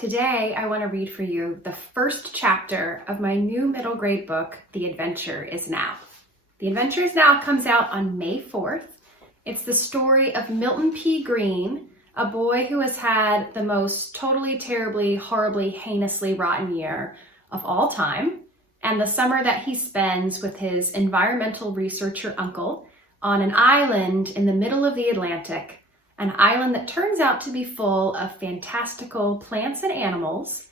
Today, I want to read for you the first chapter of my new middle grade book, The Adventure Is Now. The Adventure Is Now comes out on May 4th. It's the story of Milton P. Green, a boy who has had the most totally, terribly, horribly, heinously rotten year of all time, and the summer that he spends with his environmental researcher uncle on an island in the middle of the Atlantic, an island that turns out to be full of fantastical plants and animals,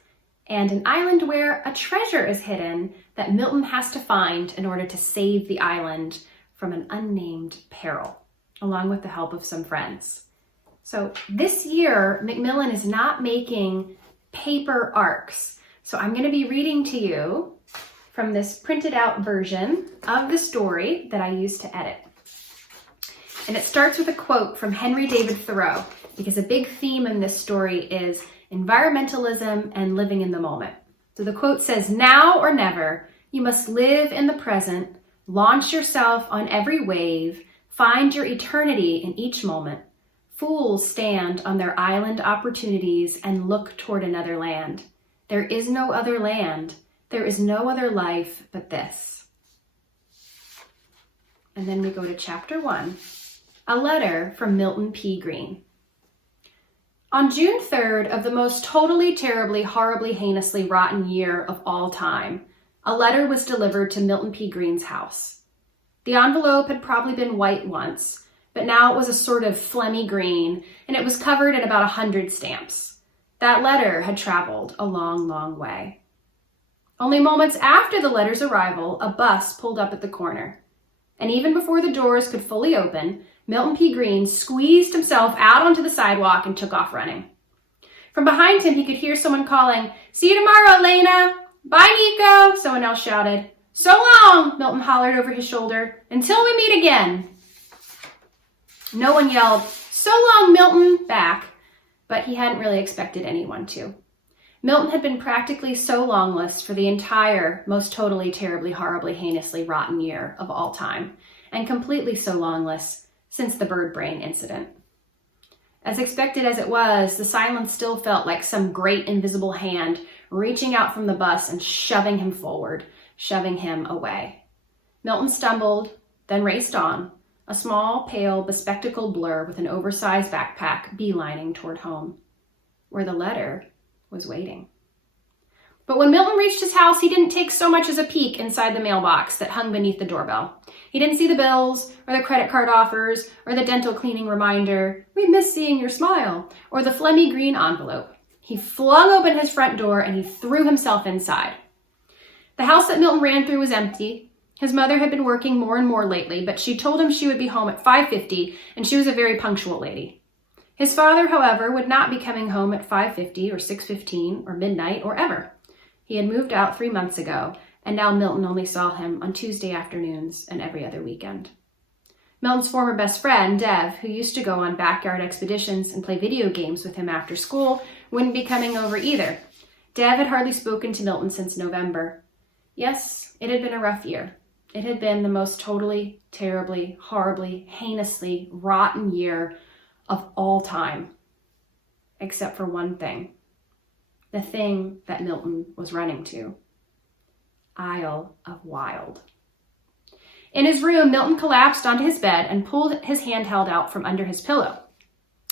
and an island where a treasure is hidden that Milton has to find in order to save the island from an unnamed peril, along with the help of some friends. So this year, Macmillan is not making paper arcs. So I'm going to be reading to you from this printed out version of the story that I used to edit. And it starts with a quote from Henry David Thoreau, because a big theme in this story is environmentalism and living in the moment. So the quote says, "Now or never, you must live in the present, launch yourself on every wave, find your eternity in each moment. Fools stand on their island opportunities and look toward another land. There is no other land. There is no other life but this." And then we go to chapter 1. A letter from Milton P. Green. On June 3rd of the most totally, terribly, horribly, heinously rotten year of all time, a letter was delivered to Milton P. Green's house. The envelope had probably been white once, but now it was a sort of phlegmy green, and it was covered in about 100 stamps. That letter had traveled a long, long way. Only moments after the letter's arrival, a bus pulled up at the corner. And even before the doors could fully open, Milton P. Green squeezed himself out onto the sidewalk and took off running. From behind him, he could hear someone calling, "See you tomorrow, Lena." "Bye, Nico," someone else shouted. "So long," Milton hollered over his shoulder. "Until we meet again." No one yelled, "So long, Milton," back, but he hadn't really expected anyone to. Milton had been practically so longless for the entire most totally, terribly, horribly, heinously rotten year of all time, and completely so longless since the bird brain incident. As expected as it was, the silence still felt like some great invisible hand reaching out from the bus and shoving him forward, shoving him away. Milton stumbled, then raced on, a small, pale, bespectacled blur with an oversized backpack beelining toward home, where the letter was waiting. But when Milton reached his house, he didn't take so much as a peek inside the mailbox that hung beneath the doorbell. He didn't see the bills, or the credit card offers, or the dental cleaning reminder, "We miss seeing your smile," or the phlegmy green envelope. He flung open his front door and he threw himself inside. The house that Milton ran through was empty. His mother had been working more and more lately, but she told him she would be home at 5:50, and she was a very punctual lady. His father, however, would not be coming home at 5:50 or 6:15 or midnight or ever. He had moved out 3 months ago, and now Milton only saw him on Tuesday afternoons and every other weekend. Milton's former best friend, Dev, who used to go on backyard expeditions and play video games with him after school, wouldn't be coming over either. Dev had hardly spoken to Milton since November. Yes, it had been a rough year. It had been the most totally, terribly, horribly, heinously rotten year of all time, except for one thing. The thing that Milton was running to. Isle of Wild. In his room, Milton collapsed onto his bed and pulled his handheld out from under his pillow.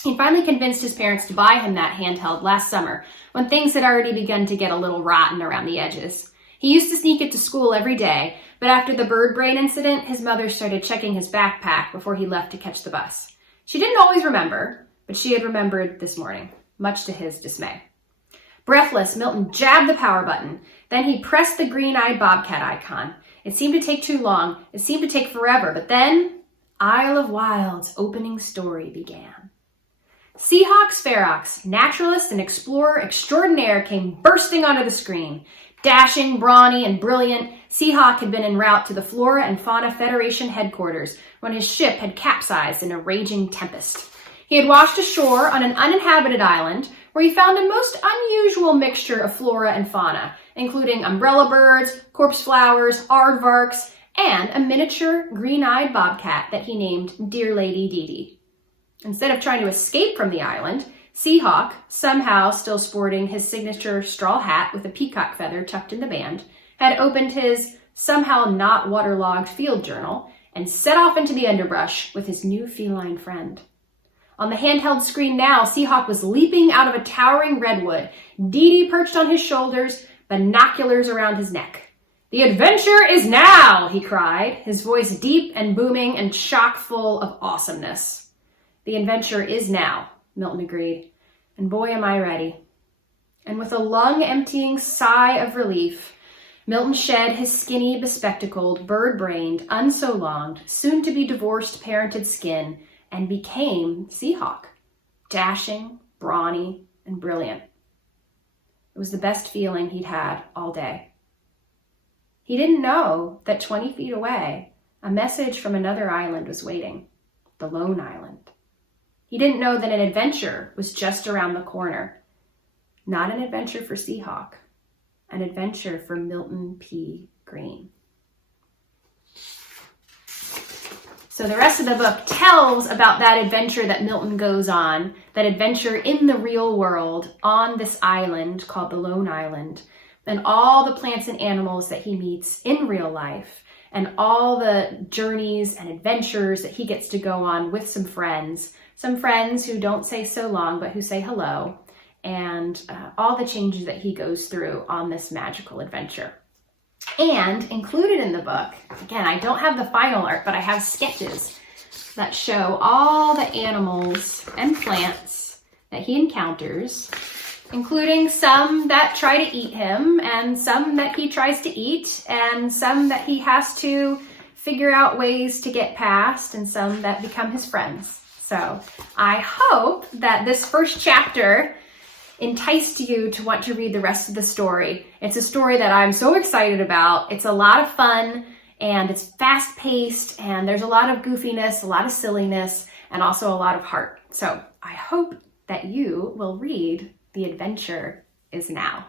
He finally convinced his parents to buy him that handheld last summer, when things had already begun to get a little rotten around the edges. He used to sneak it to school every day, but after the bird brain incident, his mother started checking his backpack before he left to catch the bus. She didn't always remember, but she had remembered this morning, much to his dismay. Breathless, Milton jabbed the power button. Then he pressed the green-eyed bobcat icon. It seemed to take too long. It seemed to take forever. But then, Isle of Wild's opening story began. Seahawks Ferox, naturalist and explorer extraordinaire, came bursting onto the screen. Dashing, brawny, and brilliant, Seahawk had been en route to the Flora and Fauna Federation headquarters when his ship had capsized in a raging tempest. He had washed ashore on an uninhabited island where he found a most unusual mixture of flora and fauna, including umbrella birds, corpse flowers, aardvarks, and a miniature green-eyed bobcat that he named Dear Lady Dee Dee. Instead of trying to escape from the island, Seahawk, somehow still sporting his signature straw hat with a peacock feather tucked in the band, had opened his somehow not waterlogged field journal and set off into the underbrush with his new feline friend. On the handheld screen now, Seahawk was leaping out of a towering redwood, Dee Dee perched on his shoulders, binoculars around his neck. "The adventure is now," he cried, his voice deep and booming and chock full of awesomeness. "The adventure is now," Milton agreed, "and boy am I ready." And with a lung-emptying sigh of relief, Milton shed his skinny, bespectacled, bird-brained, unso-longed, soon-to-be-divorced parented skin and became Seahawk, dashing, brawny, and brilliant. It was the best feeling he'd had all day. He didn't know that 20 feet away, a message from another island was waiting, the Lone Island. He didn't know that an adventure was just around the corner. Not an adventure for Seahawk, an adventure for Milton P. Green. So the rest of the book tells about that adventure that Milton goes on, that adventure in the real world on this island called the Lone Island, and all the plants and animals that he meets in real life, and all the journeys and adventures that he gets to go on with some friends who don't say so long, but who say hello, and all the changes that he goes through on this magical adventure. And included in the book, again, I don't have the final art, but I have sketches that show all the animals and plants that he encounters, including some that try to eat him, and some that he tries to eat, and some that he has to figure out ways to get past, and some that become his friends. So I hope that this first chapter enticed you to want to read the rest of the story. It's a story that I'm so excited about. It's a lot of fun, and it's fast-paced, and there's a lot of goofiness, a lot of silliness, and also a lot of heart. So I hope that you will read The Adventure Is Now.